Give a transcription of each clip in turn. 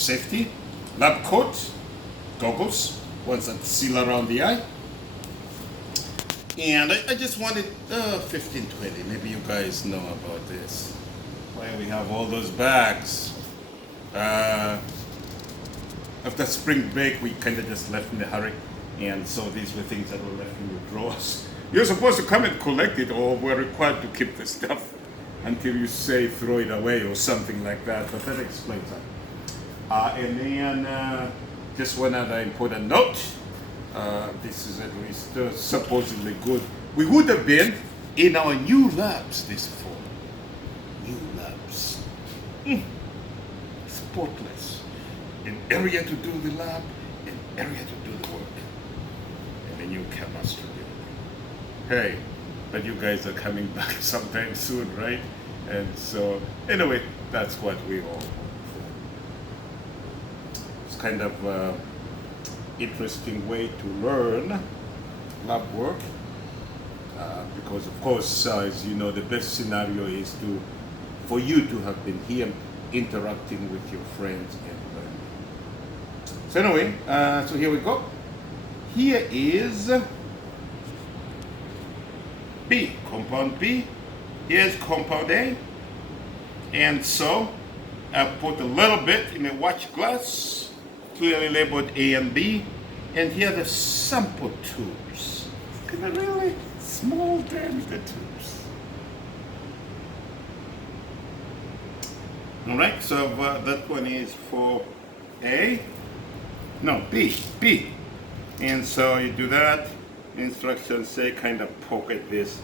safety, lab coat, goggles, ones that seal around the eye. And I just wanted 15, 20. Maybe you guys know about this. Why we have all those bags. After spring break, we kind of just left in a hurry. And so these were things that were left in the drawers. You're supposed to come and collect it, or we're required to keep the stuff until you say throw it away or something like that. But that explains that. And then just one other important note. This is at least supposedly good. We would have been in our new labs this fall. New labs. Spotless. An area to do the lab, an area to do the work. And a new chemistry building. Hey, but you guys are coming back sometime soon, right? And so, anyway, that's what we all hope for. It's kind of interesting way to learn lab work because of course as you know the best scenario is for you to have been here interacting with your friends and learning. So anyway, so here we go. Here is B, compound B. Here's compound A. And so I put a little bit in a watch glass, clearly labeled A and B, and here are the sample tubes. They're really small diameter tubes. All right, so that one is for A, no, B. And so you do that, instructions say kind of pocket this,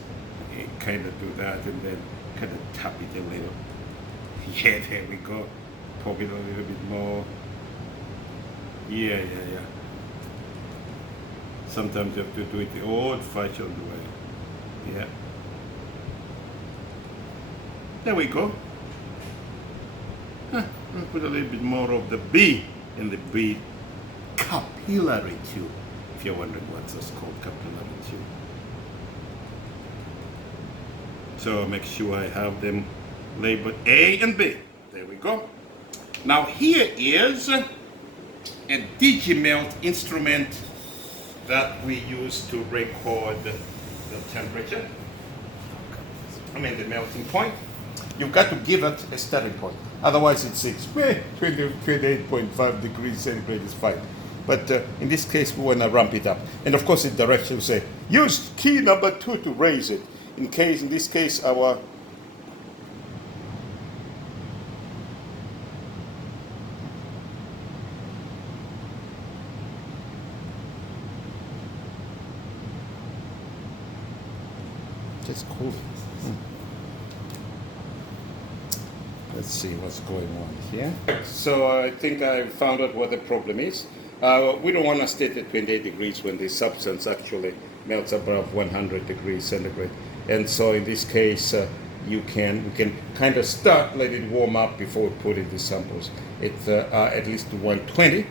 kind of do that, and then kind of tap it a little. Yeah, there we go. Poke it a little bit more. Yeah. Sometimes you have to do it the old-fashioned way. Yeah. There we go. I'll put a little bit more of the B in the B capillary tube. If you're wondering what's this called, capillary tube. So make sure I have them labeled A and B. There we go. Now here is a Digimelt instrument that we use to record the temperature. I mean the melting point. You've got to give it a starting point. Otherwise it's 28.5 degrees centigrade is fine. But in this case we want to ramp it up. And of course the directions say, use key number 2 to raise it. In this case our just cool. Let's see what's going on here. So I think I found out what the problem is. We don't want to state at 28 degrees when the substance actually melts above 100 degrees centigrade. And so in this case, we can kind of start, let it warm up before we put in the samples. It's at least to 120.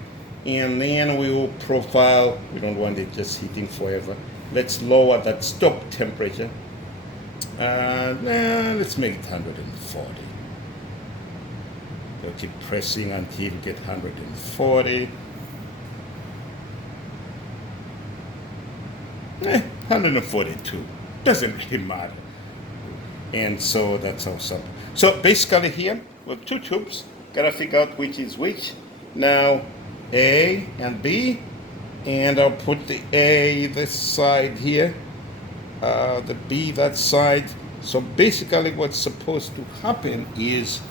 And then we will profile. We don't want it just heating forever. Let's lower that stop temperature. Let's make it 140. So keep pressing until you get 140. 142. Doesn't really matter. And so that's our sample. So basically here, with 2 tubes, gotta figure out which is which. Now, A and B, and I'll put the A this side here, the B that side. So basically what's supposed to happen is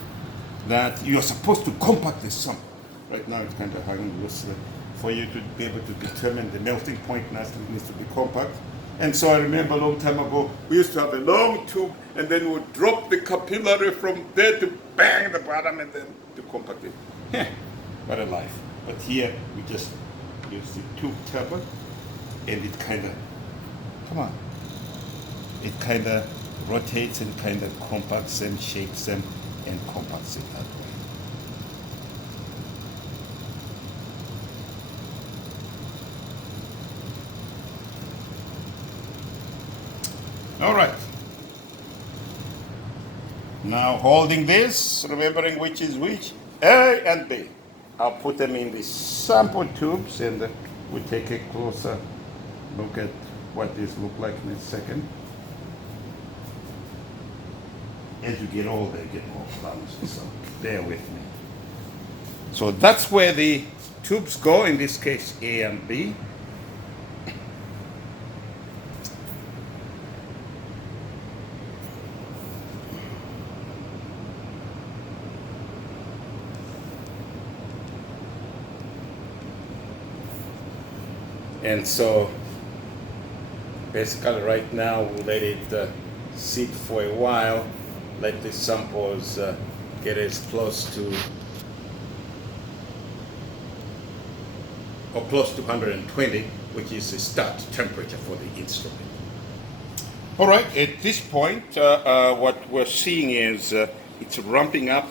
that you're supposed to compact the sample. Right now it's kind of hanging loosely. For you to be able to determine the melting point, it needs to be compact. And so I remember a long time ago, we used to have a long tube and then we would drop the capillary from there to bang the bottom and then to compact it. What a life. But here we just use the tube turbo and it kind of, it kind of rotates and kind of compacts them, shapes them, and compacts it that way. All right. Now holding this, remembering which is which, A and B. I'll put them in the sample tubes and we'll take a closer look at what these look like in a second. As you get older, you get more clumsy, so bear with me. So that's where the tubes go, in this case A and B. And so basically right now we'll let it sit for a while, let the samples get as close to or close to 120, which is the start temperature for the instrument. All right, at this point, what we're seeing is it's ramping up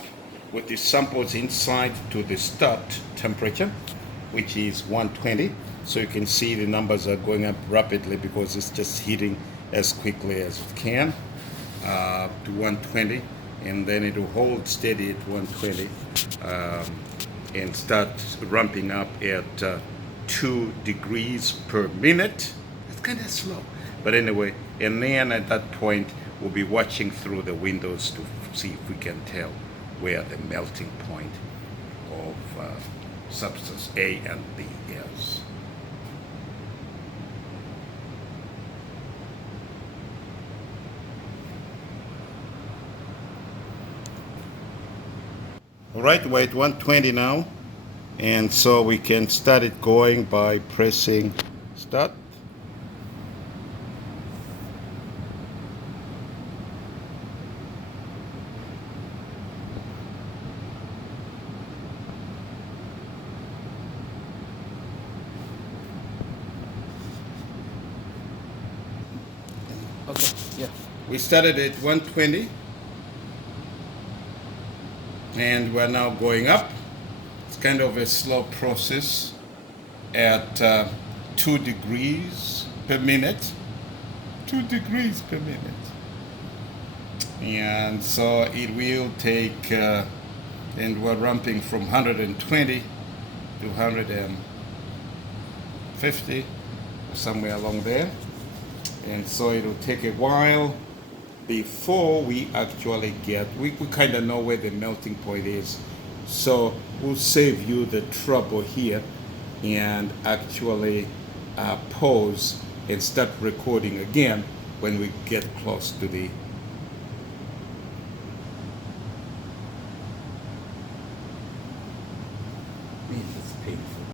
with the samples inside to the start temperature, which is 120. So you can see the numbers are going up rapidly because it's just heating as quickly as it can to 120, and then it will hold steady at 120 and start ramping up at 2 degrees per minute. It's kind of slow, but anyway, and then at that point we'll be watching through the windows to see if we can tell where the melting point of substance A and B is. All right, we're at 120 now, and so we can start it going by pressing start. Okay, yeah. We started at 120 and we're now going up. It's kind of a slow process at 2 degrees per minute. 2 degrees per minute. And so it will take, and we're ramping from 120 to 150, or somewhere along there. And so it'll take a while before we actually get, we kind of know where the melting point is. So we'll save you the trouble here and actually pause and start recording again when we get close to the Man, it's painful.